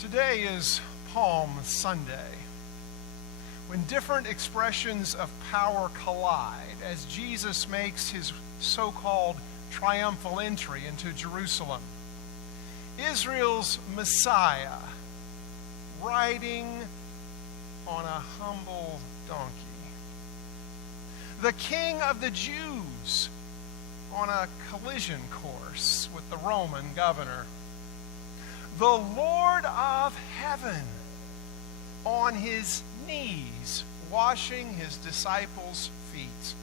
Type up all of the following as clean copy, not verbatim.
Today is Palm Sunday, when different expressions of power collide as Jesus makes his so-called triumphal entry into Jerusalem. Israel's Messiah, riding on a humble donkey. The King of the Jews on a collision course with the Roman governor. The Lord of heaven on his knees, washing his disciples' feet.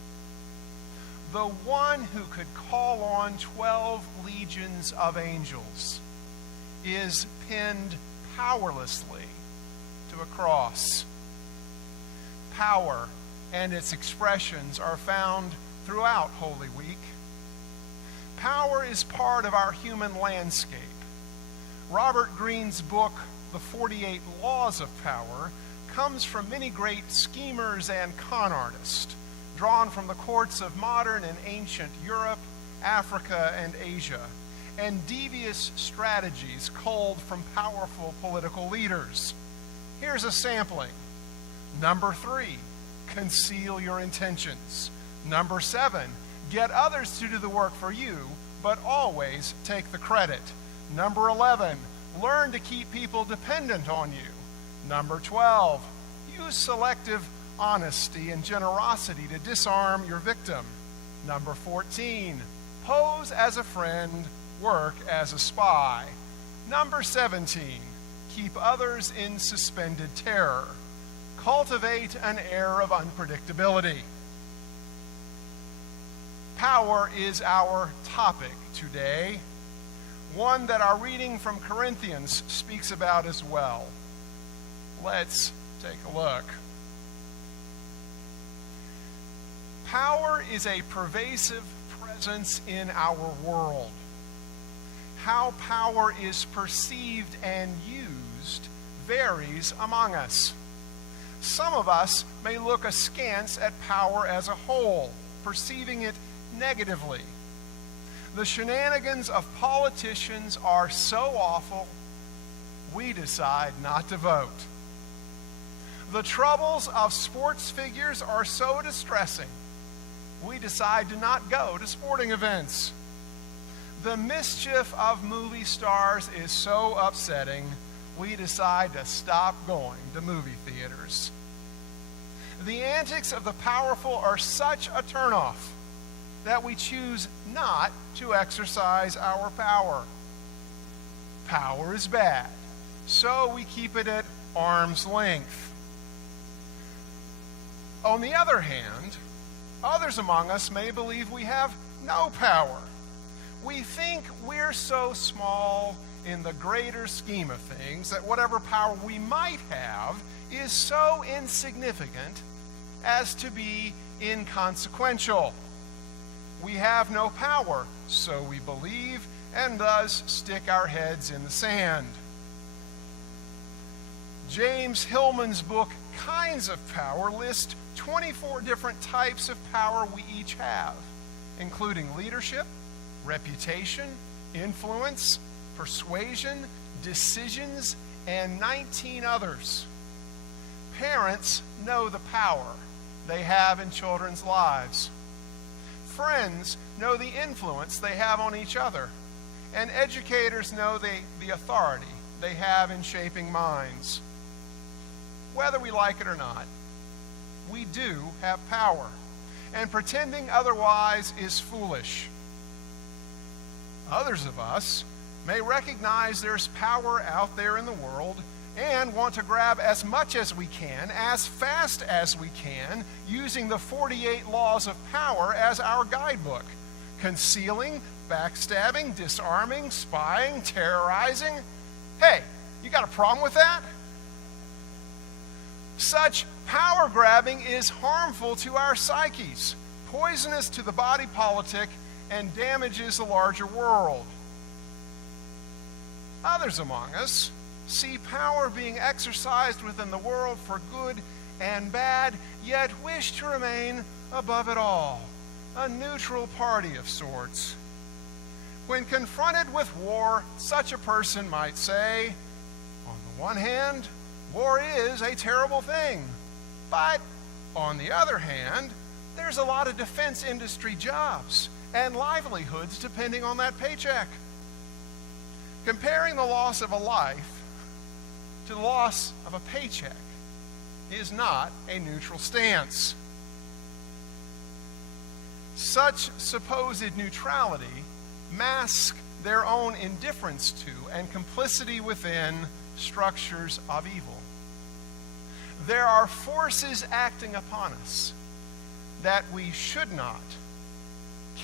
The one who could call on 12 legions of angels is pinned powerlessly to a cross. Power and its expressions are found throughout Holy Week. Power is part of our human landscape. Robert Greene's book, The 48 Laws of Power, comes from many great schemers and con artists, drawn from the courts of modern and ancient Europe, Africa, and Asia, and devious strategies culled from powerful political leaders. Here's a sampling. Number 3, conceal your intentions. Number 7, get others to do the work for you, but always take the credit. Number 11, learn to keep people dependent on you. Number 12, use selective honesty and generosity to disarm your victim. Number 14, pose as a friend, work as a spy. Number 17, keep others in suspended terror. Cultivate an air of unpredictability. Power is our topic today, one that our reading from Corinthians speaks about as well. Let's take a look. Power is a pervasive presence in our world. How power is perceived and used varies among us. Some of us may look askance at power as a whole, perceiving it negatively. The shenanigans of politicians are so awful, we decide not to vote. The troubles of sports figures are so distressing, we decide to not go to sporting events. The mischief of movie stars is so upsetting, we decide to stop going to movie theaters. The antics of the powerful are such a turnoff that we choose not to exercise our power. Power is bad, so we keep it at arm's length. On the other hand, others among us may believe we have no power. We think we're so small in the greater scheme of things that whatever power we might have is so insignificant as to be inconsequential. We have no power, so we believe, and thus stick our heads in the sand. James Hillman's book, Kinds of Power, lists 24 different types of power we each have, including leadership, reputation, influence, persuasion, decisions, and 19 others. Parents know the power they have in children's lives. Friends know the influence they have on each other, and educators know the authority they have in shaping minds. Whether we like it or not, we do have power, and pretending otherwise is foolish. Others of us may recognize there's power out there in the world and want to grab as much as we can, as fast as we can, using the 48 laws of power as our guidebook. Concealing, backstabbing, disarming, spying, terrorizing. Hey, you got a problem with that? Such power grabbing is harmful to our psyches, poisonous to the body politic, and damages the larger world. Others among us see power being exercised within the world for good and bad, yet wish to remain above it all, a neutral party of sorts. When confronted with war, such a person might say, on the one hand, war is a terrible thing. But on the other hand, there's a lot of defense industry jobs and livelihoods depending on that paycheck. Comparing the loss of a life to the loss of a paycheck is not a neutral stance. Such supposed neutrality masks their own indifference to and complicity within structures of evil. There are forces acting upon us that we should not,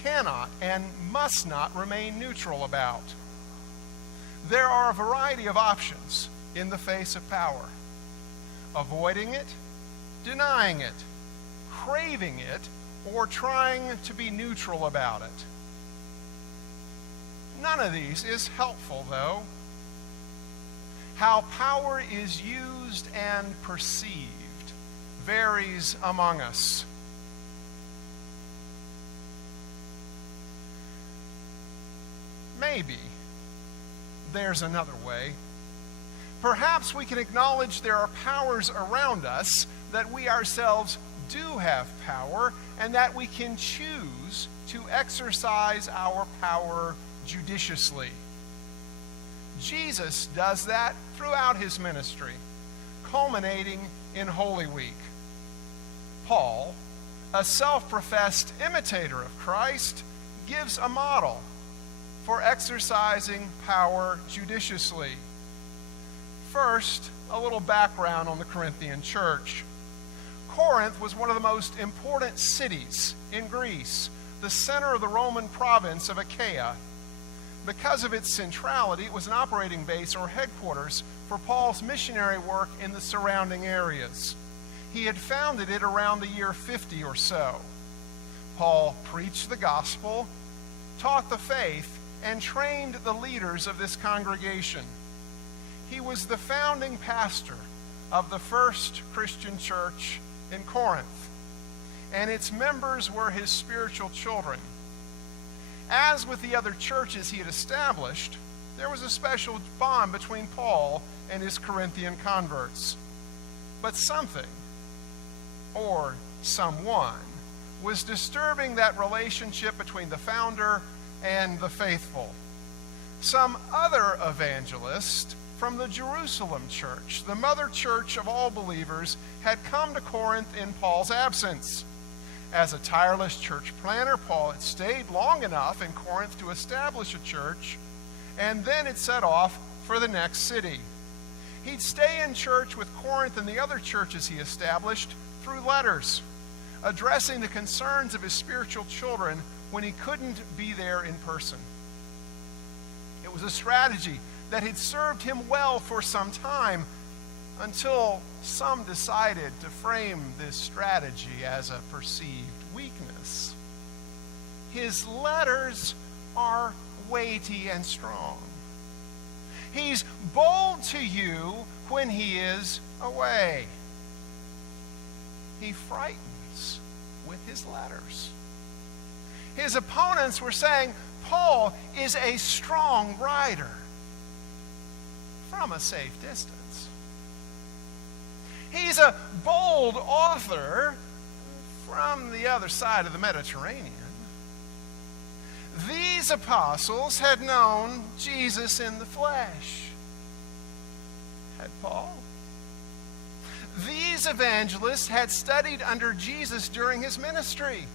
cannot, and must not remain neutral about. There are a variety of options in the face of power: avoiding it, denying it, craving it, or trying to be neutral about it. None of these is helpful, though. How power is used and perceived varies among us. Maybe there's another way. Perhaps we can acknowledge there are powers around us, that we ourselves do have power, and that we can choose to exercise our power judiciously. Jesus does that throughout his ministry, culminating in Holy Week. Paul, a self-professed imitator of Christ, gives a model for exercising power judiciously. First, a little background on the Corinthian Church. Corinth was one of the most important cities in Greece, the center of the Roman province of Achaia. Because of its centrality, it was an operating base or headquarters for Paul's missionary work in the surrounding areas. He had founded it around the year 50 or so. Paul preached the gospel, taught the faith, and trained the leaders of this congregation. He was the founding pastor of the first Christian church in Corinth, and its members were his spiritual children. As with the other churches he had established, there was a special bond between Paul and his Corinthian converts. But something, or someone, was disturbing that relationship between the founder and the faithful. Some other evangelist from the Jerusalem church, the mother church of all believers, had come to Corinth in Paul's absence. As a tireless church planner, Paul had stayed long enough in Corinth to establish a church, and then had set off for the next city. He'd stay in church with Corinth and the other churches he established through letters, addressing the concerns of his spiritual children when he couldn't be there in person. It was a strategy that had served him well for some time, until some decided to frame this strategy as a perceived weakness. His letters are weighty and strong. He's bold to you when he is away. He frightens with his letters. His opponents were saying Paul is a strong writer from a safe distance. He's a bold author from the other side of the Mediterranean. These apostles had known Jesus in the flesh. Had Paul? These evangelists had studied under Jesus during his ministry.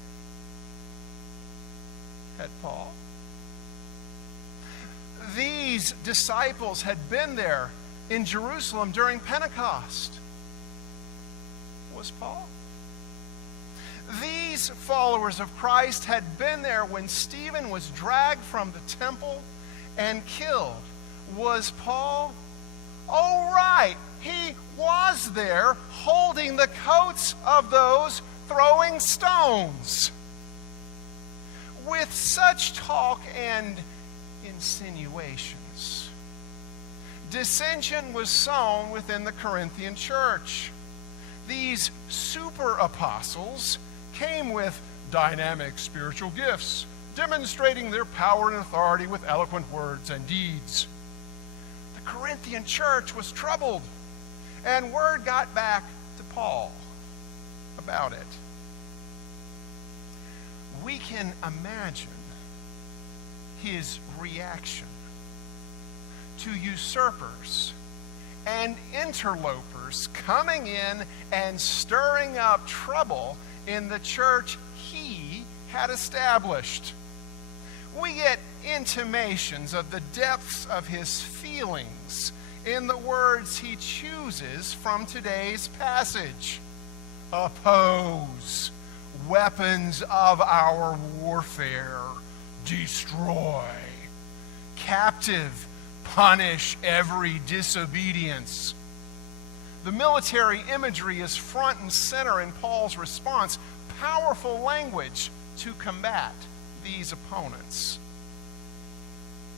Had Paul? These disciples had been there in Jerusalem during Pentecost. Was Paul? These followers of Christ had been there when Stephen was dragged from the temple and killed. Was Paul? Oh, right. He was there holding the coats of those throwing stones. With such talk and insinuations, dissension was sown within the Corinthian church. These super apostles came with dynamic spiritual gifts, demonstrating their power and authority with eloquent words and deeds. The Corinthian church was troubled, and word got back to Paul about it. We can imagine his reaction to usurpers and interlopers coming in and stirring up trouble in the church he had established. We get intimations of the depths of his feelings in the words he chooses from today's passage. Oppose, weapons of our warfare, destroy, captive, punish every disobedience. The military imagery is front and center in Paul's response, powerful language to combat these opponents.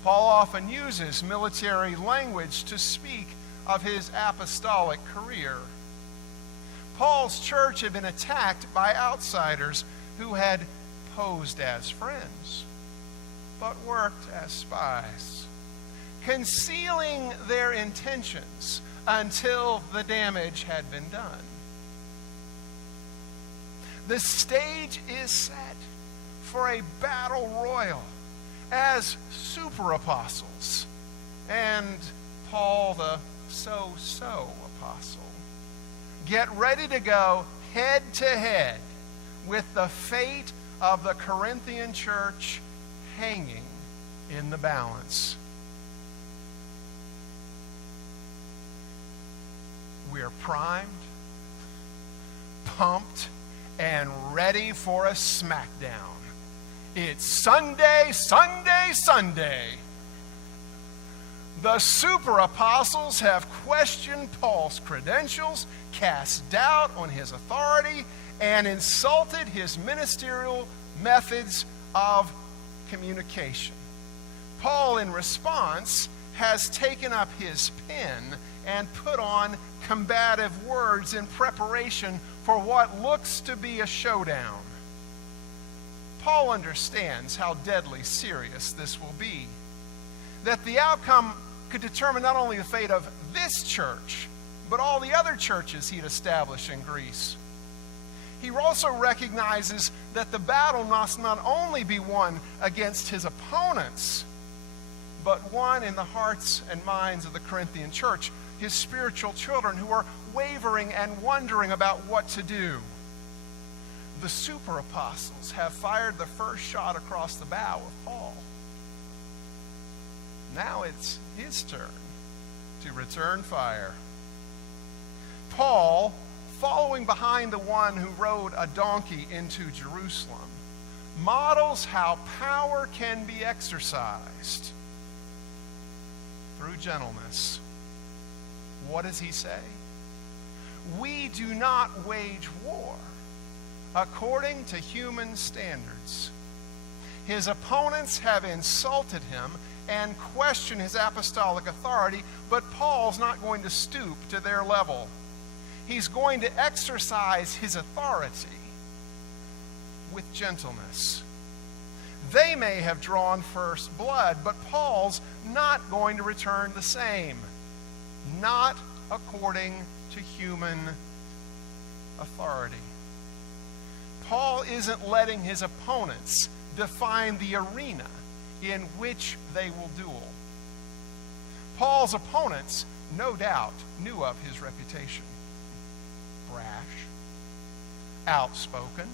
Paul often uses military language to speak of his apostolic career. Paul's church had been attacked by outsiders who had posed as friends, but worked as spies, concealing their intentions until the damage had been done. The stage is set for a battle royal as super apostles and Paul the so-so apostle get ready to go head to head with the fate of the Corinthian church hanging in the balance. We're primed, pumped, and ready for a smackdown. It's Sunday, Sunday, Sunday. The super apostles have questioned Paul's credentials, cast doubt on his authority, and insulted his ministerial methods of communication. Paul, in response, has taken up his pen and put on combative words in preparation for what looks to be a showdown. Paul understands how deadly serious this will be, that the outcome could determine not only the fate of this church, but all the other churches he'd established in Greece. He also recognizes that the battle must not only be won against his opponents, but won in the hearts and minds of the Corinthian church, his spiritual children who are wavering and wondering about what to do. The super apostles have fired the first shot across the bow of Paul. Now it's his turn to return fire. Paul, following behind the one who rode a donkey into Jerusalem, models how power can be exercised through gentleness. What does he say? We do not wage war according to human standards. His opponents have insulted him and questioned his apostolic authority, but Paul's not going to stoop to their level. He's going to exercise his authority with gentleness. They may have drawn first blood, but Paul's not going to return the same. Not according to human authority. Paul isn't letting his opponents define the arena in which they will duel. Paul's opponents, no doubt, knew of his reputation. Brash, outspoken,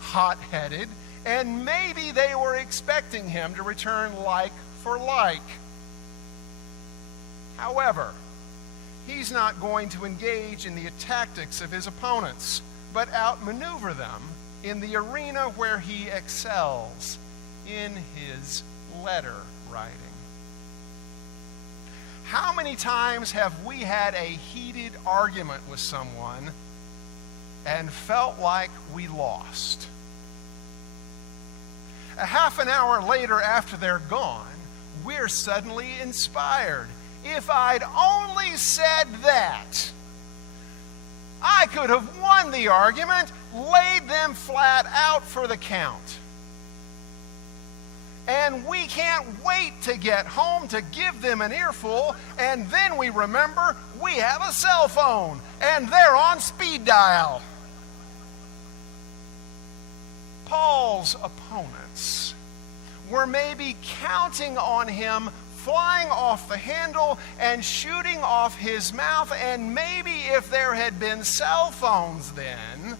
hot-headed, and maybe they were expecting him to return like for like. However, he's not going to engage in the tactics of his opponents, but outmaneuver them in the arena where he excels, in his letter writing. How many times have we had a heated argument with someone and felt like we lost? A half an hour later after they're gone, we're suddenly inspired. If I'd only said that, I could have won the argument, laid them flat out for the count. And we can't wait to get home to give them an earful, and then we remember we have a cell phone, and they're on speed dial. Paul's opponents were maybe counting on him flying off the handle and shooting off his mouth, and maybe if there had been cell phones then,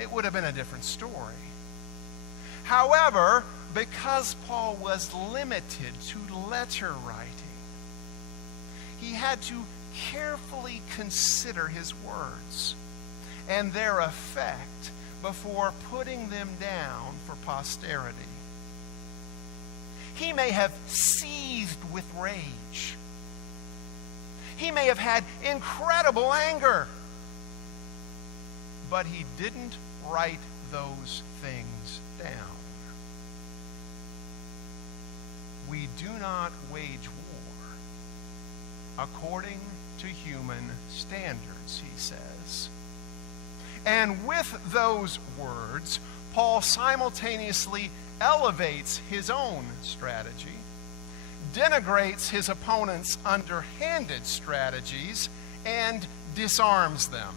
it would have been a different story. However, because Paul was limited to letter writing, he had to carefully consider his words and their effect before putting them down for posterity. He may have seethed with rage. He may have had incredible anger. But he didn't write those things down. We do not wage war according to human standards, he says. And with those words, Paul simultaneously elevates his own strategy, denigrates his opponent's underhanded strategies, and disarms them.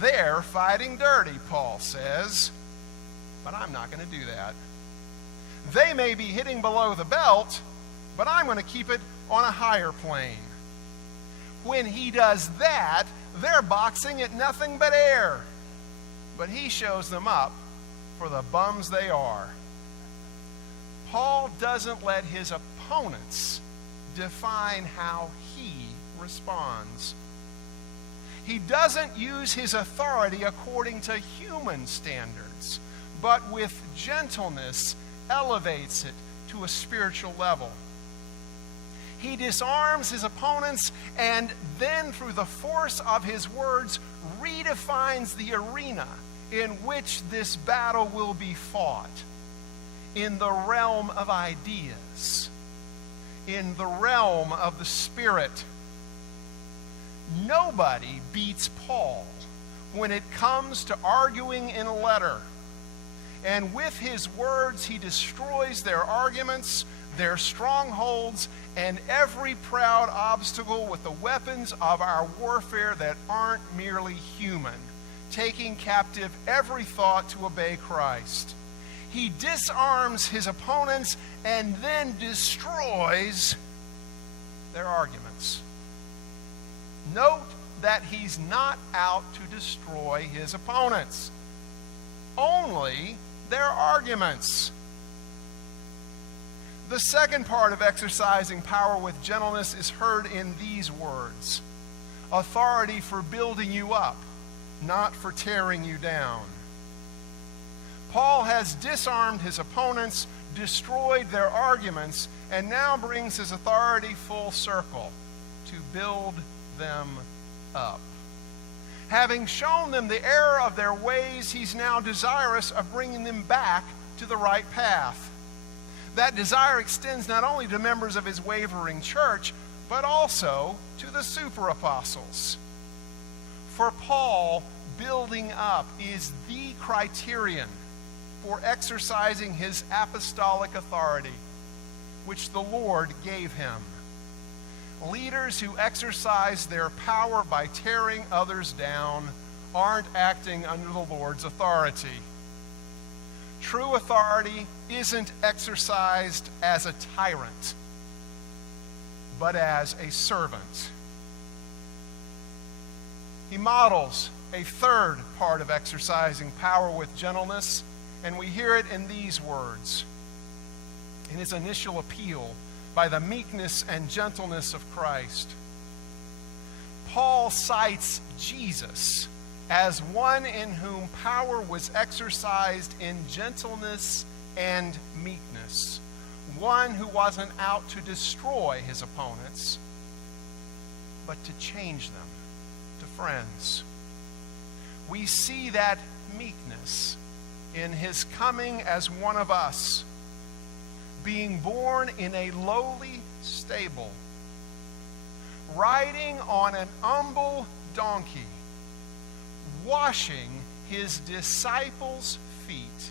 They're fighting dirty, Paul says, but I'm not going to do that. They may be hitting below the belt, but I'm going to keep it on a higher plane. When he does that, they're boxing at nothing but air. But he shows them up for the bums they are. Paul doesn't let his opponents define how he responds. He doesn't use his authority according to human standards, but with gentleness elevates it to a spiritual level. He disarms his opponents and then, through the force of his words, redefines the arena in which this battle will be fought. In the realm of ideas, in the realm of the Spirit. Nobody beats Paul when it comes to arguing in a letter. And with his words, he destroys their arguments, their strongholds, and every proud obstacle with the weapons of our warfare that aren't merely human, taking captive every thought to obey Christ. He disarms his opponents and then destroys their arguments. Note that he's not out to destroy his opponents, only their arguments. The second part of exercising power with gentleness is heard in these words: authority for building you up, not for tearing you down. Paul has disarmed his opponents, destroyed their arguments, and now brings his authority full circle to build them up. Having shown them the error of their ways, he's now desirous of bringing them back to the right path. That desire extends not only to members of his wavering church, but also to the super apostles. For Paul, building up is the criterion for exercising his apostolic authority, which the Lord gave him. Leaders who exercise their power by tearing others down aren't acting under the Lord's authority. True authority isn't exercised as a tyrant, but as a servant. He models a third part of exercising power with gentleness, and we hear it in these words. In his initial appeal, by the meekness and gentleness of Christ. Paul cites Jesus as one in whom power was exercised in gentleness and meekness, one who wasn't out to destroy his opponents, but to change them to friends. We see that meekness in his coming as one of us, being born in a lowly stable, riding on an humble donkey, washing his disciples' feet,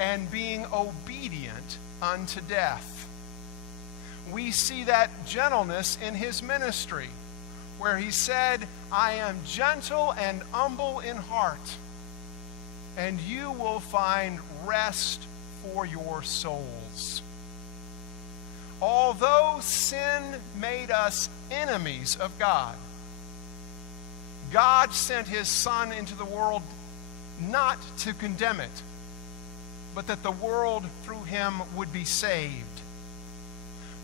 and being obedient unto death. We see that gentleness in his ministry, where he said, I am gentle and humble in heart, and you will find rest for your souls. Although sin made us enemies of God, God sent his Son into the world not to condemn it, but that the world through him would be saved.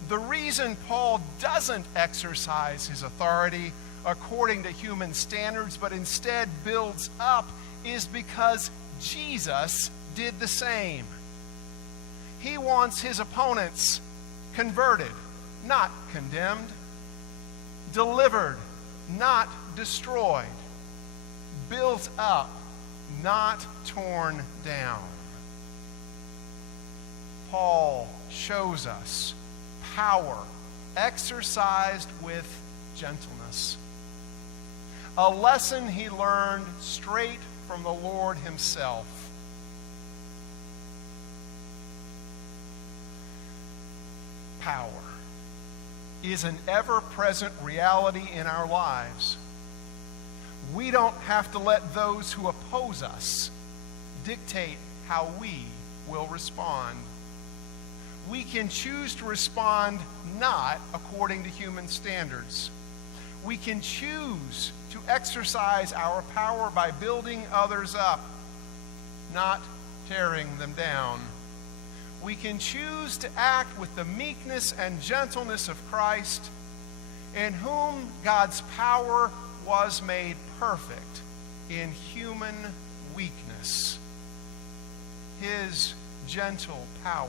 The reason Paul doesn't exercise his authority according to human standards, but instead builds up, is because Jesus did the same. He wants his opponents converted, not condemned; delivered, not destroyed; built up, not torn down. Paul shows us power exercised with gentleness, a lesson he learned straight from the Lord himself. Power is an ever-present reality in our lives. We don't have to let those who oppose us dictate how we will respond. We can choose to respond not according to human standards. We can choose to exercise our power by building others up, not tearing them down. We can choose to act with the meekness and gentleness of Christ, in whom God's power was made perfect in human weakness. His gentle power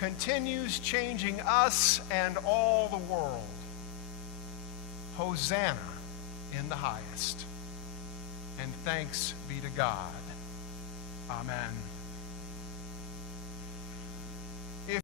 continues changing us and all the world. Hosanna in the highest, and thanks be to God. Amen.